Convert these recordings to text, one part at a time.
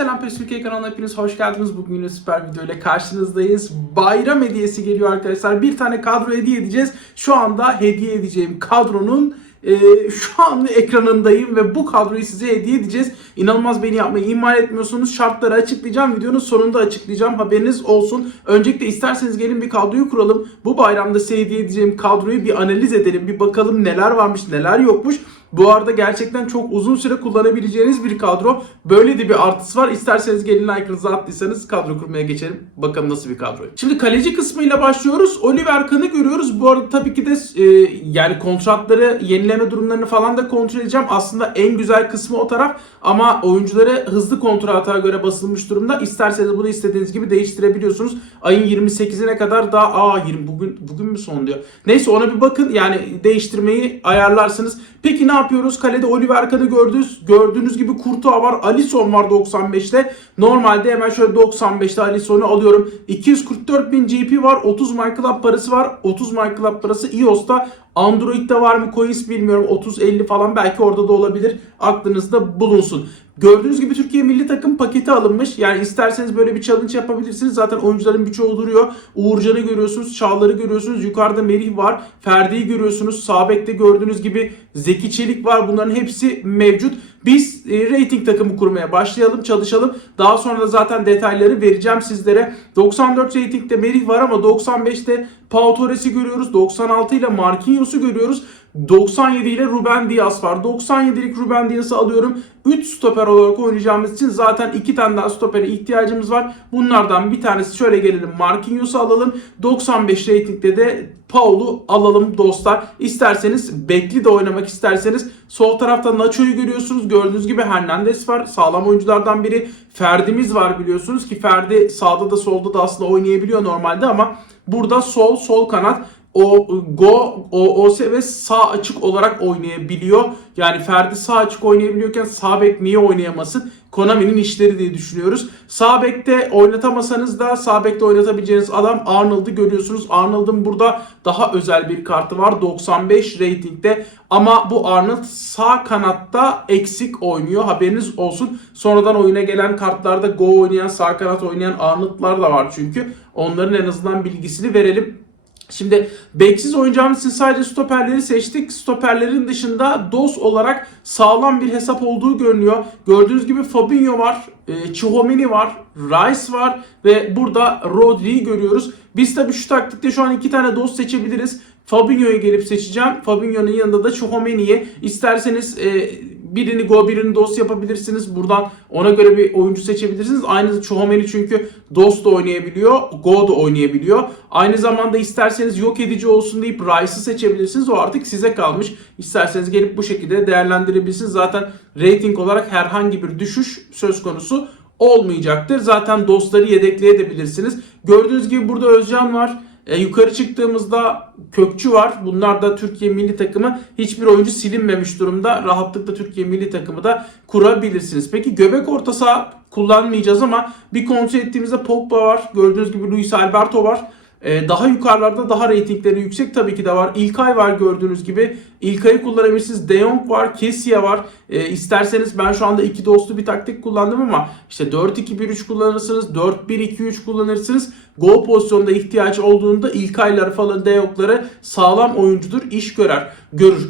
selam PES kanalına hepiniz hoş geldiniz. Bugün yine süper video ile karşınızdayız. Bayram hediyesi geliyor arkadaşlar. Bir tane kadro hediye edeceğiz. Şu anda hediye edeceğim kadronun e, şu an ekranındayım ve bu kadroyu size hediye edeceğiz. İnanılmaz beni yapmayı ihmal etmiyorsunuz. Şartları açıklayacağım. Videonun sonunda açıklayacağım. Haberiniz olsun. Öncelikle isterseniz gelin bir kadroyu kuralım. Bu bayramda size hediye edeceğim kadroyu bir analiz edelim. Bir bakalım neler varmış neler yokmuş. Bu arada gerçekten çok uzun süre kullanabileceğiniz bir kadro. Böyle de bir artısı var. İsterseniz gelin like'ınızı attıysanız kadro kurmaya geçelim. Bakalım nasıl bir kadro. Şimdi kaleci kısmıyla başlıyoruz. Oliver Kahn'ı görüyoruz. Bu arada tabii ki de e, yani kontratları yenileme durumlarını falan da kontrol edeceğim. Aslında en güzel kısmı o taraf. Ama oyuncuları hızlı kontrata göre basılmış durumda. İsterseniz bunu istediğiniz gibi değiştirebiliyorsunuz. Ayın 28'ine kadar daha aa 20 bugün bugün mü son diyor. Neyse ona bir bakın. Yani değiştirmeyi ayarlarsınız. Peki ne yapıyoruz? Kalede Oliver Kahn'ı gördünüz. Gördüğünüz gibi Courtois var. Alisson var 95'te. Normalde hemen şöyle 95'te Alisson'u alıyorum. 244 bin GP var. 30 My Club parası var. 30 My Club parası iOS'ta. Android'de var mı coins bilmiyorum. 30-50 falan belki orada da olabilir. Aklınızda bulunsun. Gördüğünüz gibi Türkiye milli takım paketi alınmış. Yani isterseniz böyle bir challenge yapabilirsiniz. Zaten oyuncuların birçoğu duruyor. Uğurcan'ı görüyorsunuz, Çağlar'ı görüyorsunuz. Yukarıda Merih var. Ferdi'yi görüyorsunuz. Sağ bekte gördüğünüz gibi Zeki Çelik var. Bunların hepsi mevcut. Biz e, rating takımı kurmaya başlayalım, çalışalım. Daha sonra da zaten detayları vereceğim sizlere. 94 ratingde Merih var ama 95'te Pau Torres'i görüyoruz. 96 ile Marquinhos'u görüyoruz. 97 ile Ruben Dias var. 97'lik Ruben Dias'ı alıyorum. 3 stoper olarak oynayacağımız için zaten 2 tane daha stopere ihtiyacımız var. Bunlardan bir tanesi şöyle gelelim Marquinhos'u alalım. 95 ratingde de Paul'u alalım dostlar. İsterseniz bekli de oynamak isterseniz sol tarafta Nacho'yu görüyorsunuz. Gördüğünüz gibi Hernandez var. Sağlam oyunculardan biri. Ferdi'miz var biliyorsunuz ki Ferdi sağda da solda da aslında oynayabiliyor normalde ama burada sol sol kanat o Go, o, OS ve sağ açık olarak oynayabiliyor. Yani Ferdi sağ açık oynayabiliyorken sağ bek niye oynayamasın? Konami'nin işleri diye düşünüyoruz. Sağ bekte oynatamasanız da sağ bekte oynatabileceğiniz adam Arnold'u görüyorsunuz. Arnold'un burada daha özel bir kartı var. 95 ratingde ama bu Arnold sağ kanatta eksik oynuyor. Haberiniz olsun. Sonradan oyuna gelen kartlarda Go oynayan, sağ kanat oynayan Arnold'lar da var çünkü. Onların en azından bilgisini verelim. Şimdi beksiz oynayacağımız için sadece stoperleri seçtik. Stoperlerin dışında DOS olarak sağlam bir hesap olduğu görünüyor. Gördüğünüz gibi Fabinho var, e, Chouameni var, Rice var ve burada Rodri'yi görüyoruz. Biz tabii şu taktikte şu an iki tane DOS seçebiliriz. Fabinho'yu gelip seçeceğim. Fabinho'nun yanında da Chouameni'yi. İsterseniz e, birini go birini dos yapabilirsiniz. Buradan ona göre bir oyuncu seçebilirsiniz. Aynı Chouameni çünkü dos da oynayabiliyor. Go da oynayabiliyor. Aynı zamanda isterseniz yok edici olsun deyip Rice'ı seçebilirsiniz. O artık size kalmış. İsterseniz gelip bu şekilde değerlendirebilirsiniz. Zaten rating olarak herhangi bir düşüş söz konusu olmayacaktır. Zaten dostları yedekleyebilirsiniz. Gördüğünüz gibi burada Özcan var. E, yukarı çıktığımızda Kökçü var. Bunlar da Türkiye milli takımı. Hiçbir oyuncu silinmemiş durumda. Rahatlıkla Türkiye milli takımı da kurabilirsiniz. Peki göbek orta saha kullanmayacağız ama bir kontrol ettiğimizde Pogba var. Gördüğünüz gibi Luis Alberto var. Ee, daha yukarılarda daha reytingleri yüksek tabii ki de var. İlkay var gördüğünüz gibi. İlkay'ı kullanabilirsiniz. De Jong var. Kessie var. Ee, isterseniz ben şu anda iki dostlu bir taktik kullandım ama işte 4-2-1-3 kullanırsınız. 4-1-2-3 kullanırsınız. Gol pozisyonda ihtiyaç olduğunda İlkay'ları falan De Jong'ları sağlam oyuncudur. iş görer. Görür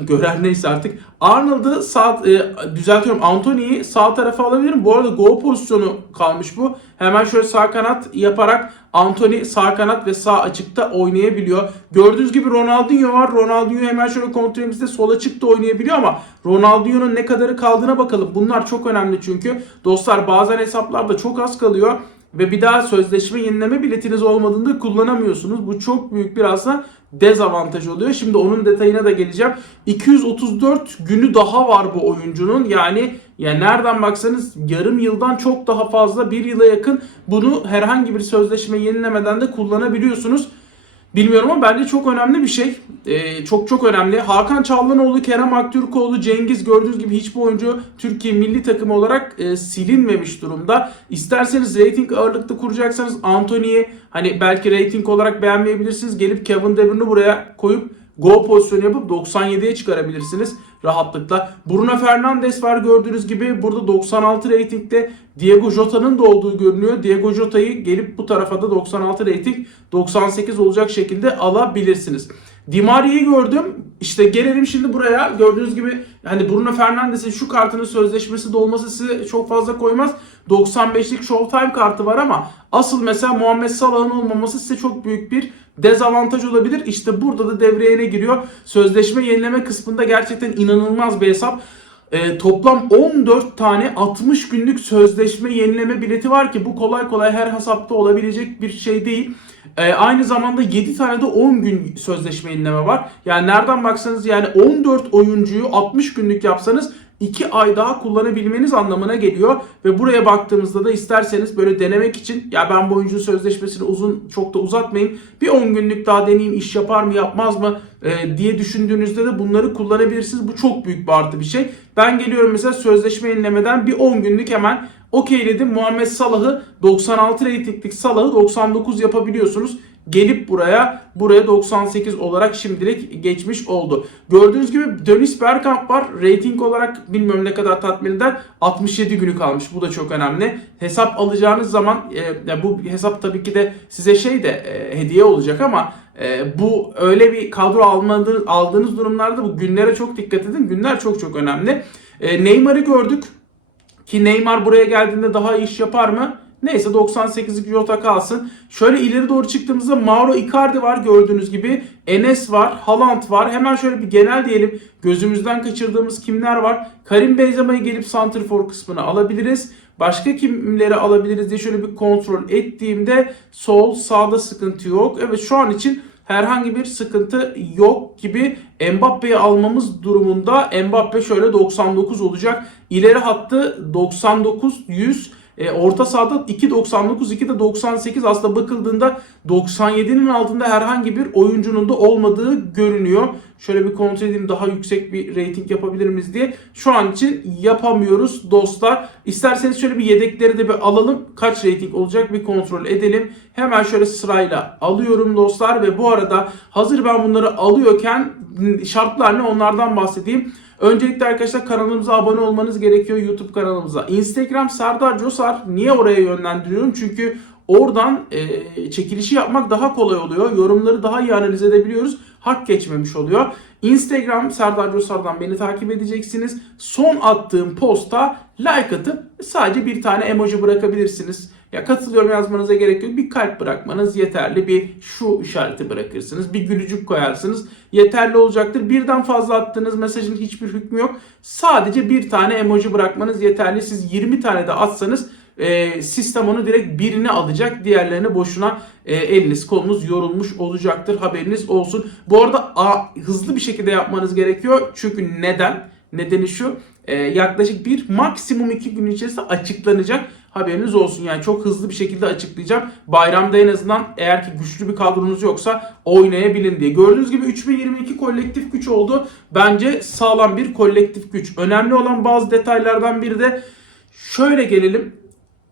görer neyse artık. Arnold'u sağ e, düzeltiyorum. Anthony'yi sağ tarafa alabilirim. Bu arada gol pozisyonu kalmış bu. Hemen şöyle sağ kanat yaparak Anthony sağ kanat ve sağ açıkta oynayabiliyor. Gördüğünüz gibi Ronaldinho var. Ronaldinho hemen şöyle kontrolümüzde sol açıkta oynayabiliyor ama Ronaldinho'nun ne kadarı kaldığına bakalım. Bunlar çok önemli çünkü. Dostlar bazen hesaplarda çok az kalıyor ve bir daha sözleşme yenileme biletiniz olmadığında kullanamıyorsunuz. Bu çok büyük bir aslında dezavantaj oluyor. Şimdi onun detayına da geleceğim. 234 günü daha var bu oyuncunun. Yani yani nereden baksanız yarım yıldan çok daha fazla bir yıla yakın bunu herhangi bir sözleşme yenilemeden de kullanabiliyorsunuz. Bilmiyorum ama bence çok önemli bir şey. Ee, çok çok önemli. Hakan Çallanoğlu, Kerem Aktürkoğlu, Cengiz gördüğünüz gibi hiçbir oyuncu Türkiye milli takımı olarak e, silinmemiş durumda. İsterseniz rating ağırlıklı kuracaksanız Anthony'yi hani belki rating olarak beğenmeyebilirsiniz. Gelip Kevin De Bruyne'u buraya koyup Go pozisyonu yapıp 97'ye çıkarabilirsiniz. Rahatlıkla. Bruno Fernandes var gördüğünüz gibi burada 96 reytingde Diego Jota'nın da olduğu görünüyor. Diego Jota'yı gelip bu tarafa da 96 reyting 98 olacak şekilde alabilirsiniz. Di Maria'yı gördüm. İşte gelelim şimdi buraya. Gördüğünüz gibi hani Bruno Fernandes'in şu kartının sözleşmesi dolması size çok fazla koymaz. 95'lik Showtime kartı var ama asıl mesela Muhammed Salah'ın olmaması size çok büyük bir dezavantaj olabilir. İşte burada da devreye ne giriyor? Sözleşme yenileme kısmında gerçekten inanılmaz bir hesap. Ee, toplam 14 tane 60 günlük sözleşme yenileme bileti var ki bu kolay kolay her hesapta olabilecek bir şey değil. Ee, aynı zamanda 7 tane de 10 gün sözleşme yenileme var. Yani nereden baksanız yani 14 oyuncuyu 60 günlük yapsanız 2 ay daha kullanabilmeniz anlamına geliyor. Ve buraya baktığımızda da isterseniz böyle denemek için ya ben bu oyuncunun sözleşmesini uzun çok da uzatmayayım. Bir 10 günlük daha deneyeyim iş yapar mı yapmaz mı e, diye düşündüğünüzde de bunları kullanabilirsiniz. Bu çok büyük bir artı bir şey. Ben geliyorum mesela sözleşme yenilemeden bir 10 günlük hemen okeyledim. Muhammed Salah'ı 96 reytinglik Salah'ı 99 yapabiliyorsunuz gelip buraya buraya 98 olarak şimdilik geçmiş oldu. Gördüğünüz gibi Dönis Bergkamp var. Rating olarak bilmiyorum ne kadar tatmin eder. 67 günü kalmış. Bu da çok önemli. Hesap alacağınız zaman e, bu hesap tabii ki de size şey de e, hediye olacak ama e, bu öyle bir kadro almadığı, aldığınız durumlarda bu günlere çok dikkat edin. Günler çok çok önemli. E, Neymar'ı gördük. Ki Neymar buraya geldiğinde daha iş yapar mı? Neyse 98'lik Jota kalsın. Şöyle ileri doğru çıktığımızda Mauro Icardi var gördüğünüz gibi. Enes var, Haaland var. Hemen şöyle bir genel diyelim. Gözümüzden kaçırdığımız kimler var? Karim Benzema'yı gelip Santrfor kısmına alabiliriz. Başka kimleri alabiliriz diye şöyle bir kontrol ettiğimde sol sağda sıkıntı yok. Evet şu an için herhangi bir sıkıntı yok gibi Mbappe'yi almamız durumunda Mbappe şöyle 99 olacak. İleri hattı 99 100 e, orta sahada 2.99, 2 de 98 aslında bakıldığında 97'nin altında herhangi bir oyuncunun da olmadığı görünüyor. Şöyle bir kontrol edeyim daha yüksek bir rating yapabilir miyiz diye. Şu an için yapamıyoruz dostlar. İsterseniz şöyle bir yedekleri de bir alalım. Kaç rating olacak bir kontrol edelim. Hemen şöyle sırayla alıyorum dostlar ve bu arada hazır ben bunları alıyorken şartlar ne onlardan bahsedeyim. Öncelikle arkadaşlar kanalımıza abone olmanız gerekiyor YouTube kanalımıza. Instagram Serdar Cosar. Niye oraya yönlendiriyorum? Çünkü oradan e, çekilişi yapmak daha kolay oluyor. Yorumları daha iyi analiz edebiliyoruz. Hak geçmemiş oluyor. Instagram Serdar Cosar'dan beni takip edeceksiniz. Son attığım posta like atıp sadece bir tane emoji bırakabilirsiniz. Ya katılıyorum yazmanıza gerek yok. Bir kalp bırakmanız yeterli. Bir şu işareti bırakırsınız. Bir gülücük koyarsınız. Yeterli olacaktır. Birden fazla attığınız mesajın hiçbir hükmü yok. Sadece bir tane emoji bırakmanız yeterli. Siz 20 tane de atsanız e, sistem onu direkt birini alacak. Diğerlerini boşuna e, eliniz kolunuz yorulmuş olacaktır. Haberiniz olsun. Bu arada a, hızlı bir şekilde yapmanız gerekiyor. Çünkü neden? Nedeni şu. E, yaklaşık bir maksimum iki gün içerisinde açıklanacak. Haberiniz olsun yani çok hızlı bir şekilde açıklayacağım. Bayramda en azından eğer ki güçlü bir kadronuz yoksa oynayabilin diye. Gördüğünüz gibi 3022 kolektif güç oldu. Bence sağlam bir kolektif güç. Önemli olan bazı detaylardan biri de şöyle gelelim.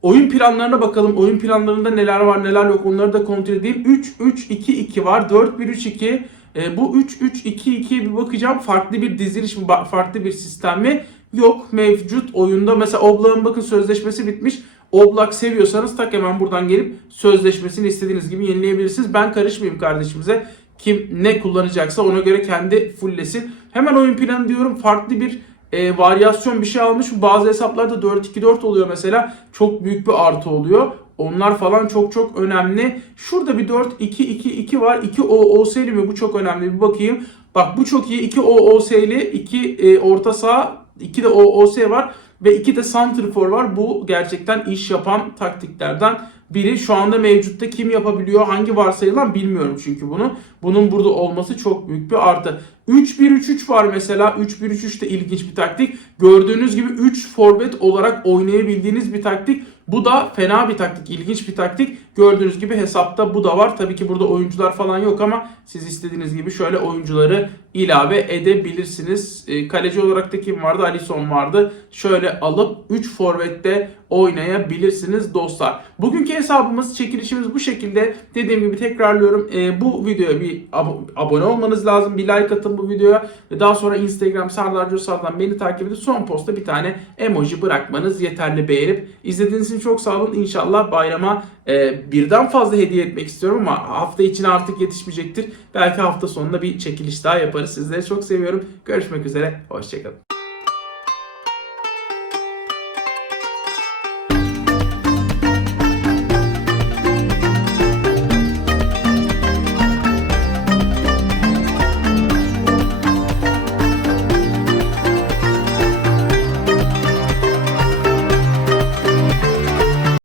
Oyun planlarına bakalım. Oyun planlarında neler var neler yok onları da kontrol edeyim. 3-3-2-2 var. 4-1-3-2. E, bu 3-3-2-2'ye bir bakacağım. Farklı bir diziliş mi? Farklı bir sistem mi? Yok mevcut oyunda. Mesela Oblak'ın bakın sözleşmesi bitmiş. Oblak seviyorsanız tak hemen buradan gelip sözleşmesini istediğiniz gibi yenileyebilirsiniz. Ben karışmayayım kardeşimize. Kim ne kullanacaksa ona göre kendi fulllesin. Hemen oyun planı diyorum. Farklı bir e, varyasyon bir şey almış. Bazı hesaplarda 4-2-4 oluyor mesela. Çok büyük bir artı oluyor. Onlar falan çok çok önemli. Şurada bir 4-2-2-2 var. 2 OOS'li mi? Bu çok önemli. Bir bakayım. Bak bu çok iyi. 2 OOS'li, 2 e, orta saha, 2 de OOS var ve 2 de Santrfor var. Bu gerçekten iş yapan taktiklerden biri. Şu anda mevcutta kim yapabiliyor, hangi varsayılan bilmiyorum çünkü bunu. Bunun burada olması çok büyük bir artı. 3-1-3-3 var mesela. 3-1-3-3 de ilginç bir taktik. Gördüğünüz gibi 3 forvet olarak oynayabildiğiniz bir taktik. Bu da fena bir taktik, ilginç bir taktik. Gördüğünüz gibi hesapta bu da var. Tabii ki burada oyuncular falan yok ama siz istediğiniz gibi şöyle oyuncuları ilave edebilirsiniz. E, kaleci olarak da kim vardı? Alisson vardı. Şöyle alıp 3 forvette oynayabilirsiniz dostlar. Bugünkü hesabımız, çekilişimiz bu şekilde. Dediğim gibi tekrarlıyorum. E, bu videoya bir ab- abone olmanız lazım. Bir like atın bu videoya. Ve daha sonra Instagram Serdar Cosal'dan beni takip edip son posta bir tane emoji bırakmanız yeterli beğenip. izlediğiniz için çok sağ olun. İnşallah bayrama e, birden fazla hediye etmek istiyorum ama hafta içine artık yetişmeyecektir. Belki hafta sonunda bir çekiliş daha yaparız. Sizleri çok seviyorum. Görüşmek üzere. Hoşçakalın.